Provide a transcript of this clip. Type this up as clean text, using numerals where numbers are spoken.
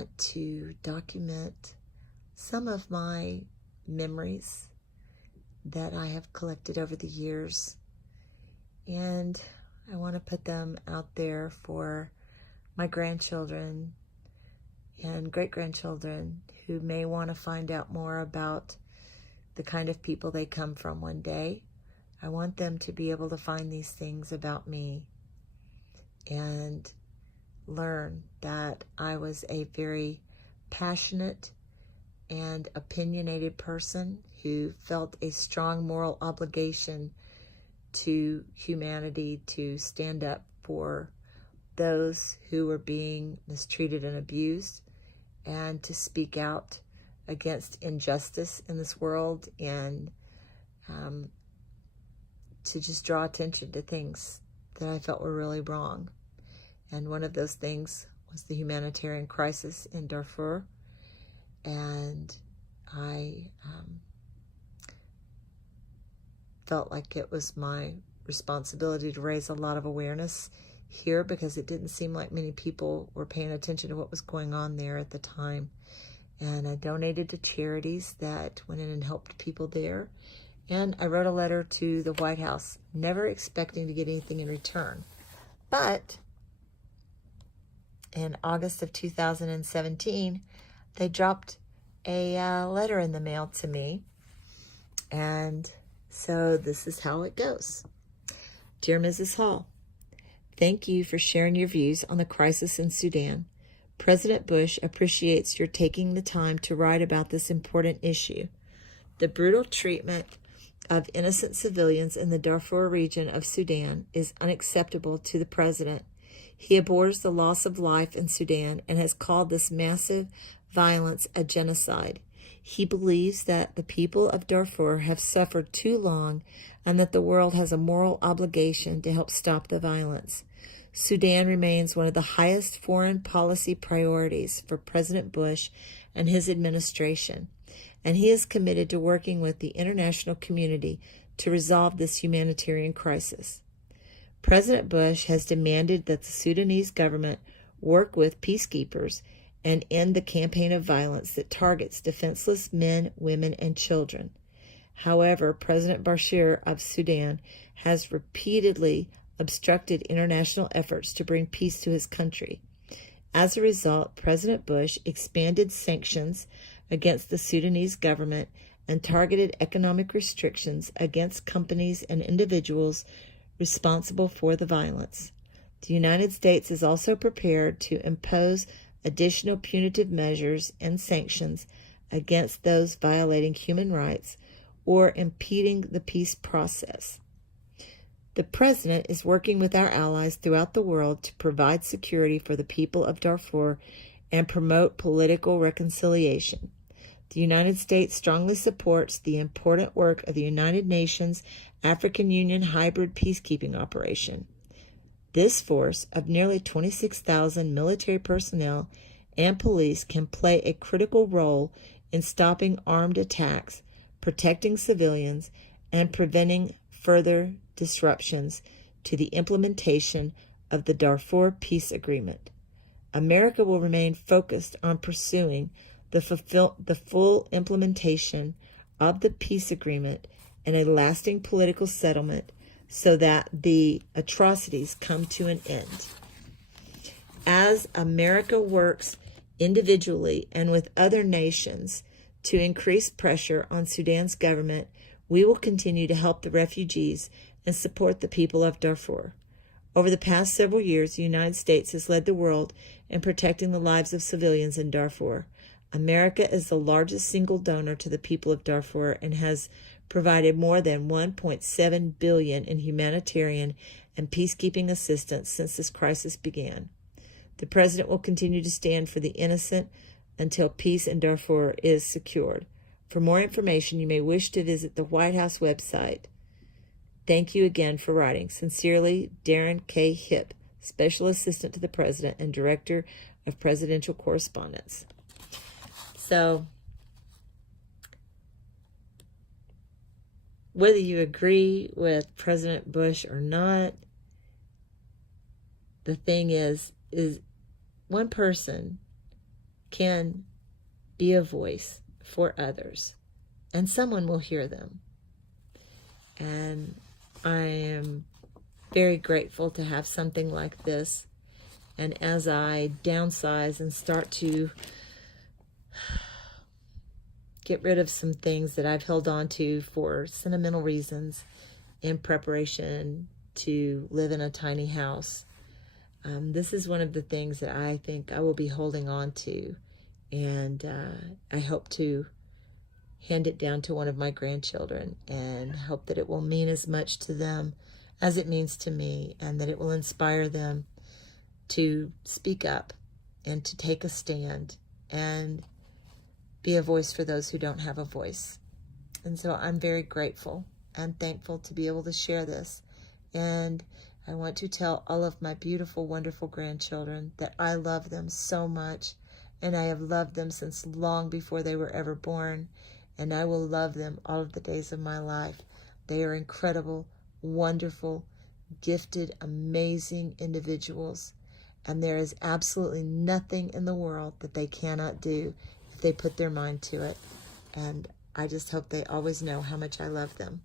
want to document some of my memories that I have collected over the years, and I want to put them out there for my grandchildren and great-grandchildren who may want to find out more about the kind of people they come from one day. I want them to be able to find these things about me and learn that I was a very passionate and opinionated person who felt a strong moral obligation to humanity to stand up for those who were being mistreated and abused, and to speak out against injustice in this world, and to just draw attention to things that I felt were really wrong. And one of those things was the humanitarian crisis in Darfur. And I felt like it was my responsibility to raise a lot of awareness here, because it didn't seem like many people were paying attention to what was going on there at the time. And I donated to charities that went in and helped people there. And I wrote a letter to the White House, never expecting to get anything in return. But in August of 2017, they dropped a letter in the mail to me. And so this is how it goes. Dear Mrs. Hall, thank you for sharing your views on the crisis in Sudan. President Bush appreciates your taking the time to write about this important issue. The brutal treatment of innocent civilians in the Darfur region of Sudan is unacceptable to the president. He abhors the loss of life in Sudan and has called this massive violence a genocide. He believes that the people of Darfur have suffered too long and that the world has a moral obligation to help stop the violence. Sudan remains one of the highest foreign policy priorities for President Bush and his administration, and he is committed to working with the international community to resolve this humanitarian crisis. President Bush has demanded that the Sudanese government work with peacekeepers and end the campaign of violence that targets defenseless men, women, and children. However, President Bashir of Sudan has repeatedly obstructed international efforts to bring peace to his country. As a result, President Bush expanded sanctions against the Sudanese government and targeted economic restrictions against companies and individuals responsible for the violence. The United States is also prepared to impose additional punitive measures and sanctions against those violating human rights or impeding the peace process. The President is working with our allies throughout the world to provide security for the people of Darfur and promote political reconciliation. The United States strongly supports the important work of the United Nations African Union Hybrid Peacekeeping Operation. This force of nearly 26,000 military personnel and police can play a critical role in stopping armed attacks, protecting civilians, and preventing further disruptions to the implementation of the Darfur Peace Agreement. America will remain focused on pursuing the full implementation of the peace agreement and a lasting political settlement so that the atrocities come to an end. As America works individually and with other nations to increase pressure on Sudan's government, we will continue to help the refugees and support the people of Darfur. Over the past several years, the United States has led the world in protecting the lives of civilians in Darfur. America is the largest single donor to the people of Darfur and has provided more than $1.7 billion in humanitarian and peacekeeping assistance since this crisis began. The President will continue to stand for the innocent until peace in Darfur is secured. For more information, you may wish to visit the White House website. Thank you again for writing. Sincerely, Darren K. Hipp, Special Assistant to the President and Director of Presidential Correspondence. So, whether you agree with President Bush or not, the thing is one person can be a voice for others, and someone will hear them. And I am very grateful to have something like this. And as I downsize and start to get rid of some things that I've held on to for sentimental reasons in preparation to live in a tiny house, this is one of the things that I think I will be holding on to. And I hope to hand it down to one of my grandchildren and hope that it will mean as much to them as it means to me, and that it will inspire them to speak up and to take a stand and be a voice for those who don't have a voice. And so I'm very grateful and thankful to be able to share this. And I want to tell all of my beautiful, wonderful grandchildren that I love them so much, and I have loved them since long before they were ever born, and I will love them all of the days of my life. They are incredible, wonderful, gifted, amazing individuals, and there is absolutely nothing in the world that they cannot do if they put their mind to it. And I just hope they always know how much I love them.